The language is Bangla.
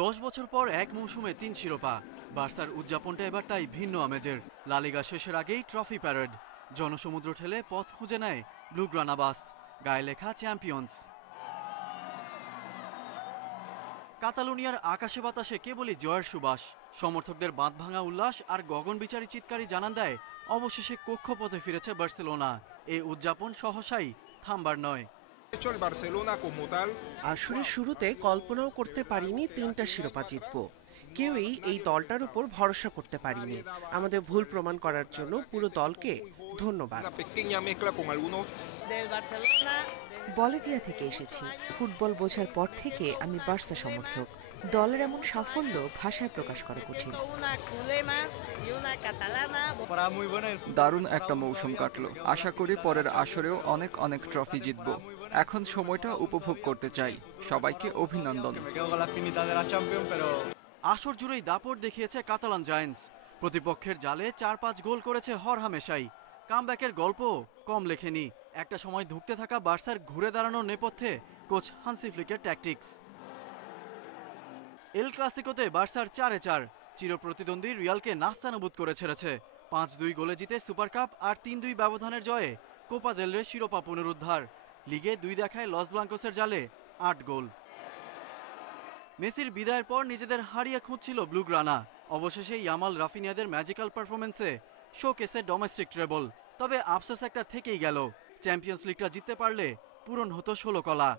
10 বছর পর এক মৌসুমে 3 শিরোপা। বার্সার উদযাপনটা এবার তাই ভিন্ন আমেজের। লা লিগা শেষের আগেই ট্রফি প্যারেড। জনসমুদ্র ঠেলে পথ খুঁজে নেয় ব্লুগ্রানা বাস, গায়ে লেখা চ্যাম্পিয়ন্স। কাতালুনিয়ার আকাশে বাতাসে কেবলই জয়ের সুবাস। সমর্থকদের বাঁধভাঙা উল্লাস আর গগনবিচারী চিৎকারই জানান দেয় অবশেষে কক্ষপথে ফিরেছে বার্সেলোনা। এই উদযাপন সহসাই থামবার নয়। আসরের শুরুতে কল্পনাও করতে পারিনি 3টা শিরোপা জিতব। কেউই এই দলটার উপর ভরসা করতে পারিনি। আমাদের ভুল প্রমাণ করার জন্য পুরো দলকে ধন্যবাদ। বলিভিয়া থেকে এসেছি। ফুটবল বোঝার পর থেকে আমি বার্সা সমর্থক। দলের এমন সাফল্য ভাষায় প্রকাশ করা কঠিন। দারুণ একটা মৌসুম কাটলো। আশা করি পরের আসরেও অনেক অনেক ট্রফি জিতব। এখন সময়টা উপভোগ করতে চাই। সবাইকে অভিনন্দন। আসর জুড়েই দাপট দেখিয়েছে কাতালান জায়ান্টস। প্রতিপক্ষের জালে 4-5 গোল করেছে হরহামেশাই। কামব্যাকের গল্প কম লেখেনি। একটা সময় ধুঁকতে থাকা বার্সার ঘুরে দাঁড়ানোর নেপথ্যে কোচ হান্সি ফ্লিকের ট্যাকটিক্স। এল ক্লাসিকোতে বার্সার 4-4 চিরপ্রতিদ্বন্দ্বী রিয়ালকে নাস্তানাবুদ করে ছেড়েছে। 5-2 গোলে জিতে সুপার কাপ আর 3-2 ব্যবধানের জয়ে কোপা দেল রে শিরোপা পুনরুদ্ধার। লিগে 2 দেখায় লস ব্লাঙ্কোসের জালে 8 গোল। মেসির বিদায়ের পর নিজেদের হারিয়ে খুঁজছিল ব্লুগ্রানা। অবশেষে ইয়ামাল রাফিনিয়াদের ম্যাজিক্যাল পারফরমেন্সে শোকেসে ডোমেস্টিক ট্রেবল। তবে আফসোস একটা থেকেই গেল, চ্যাম্পিয়ন্স লিগটা জিততে পারলে পূরণ হতো 16 কলা।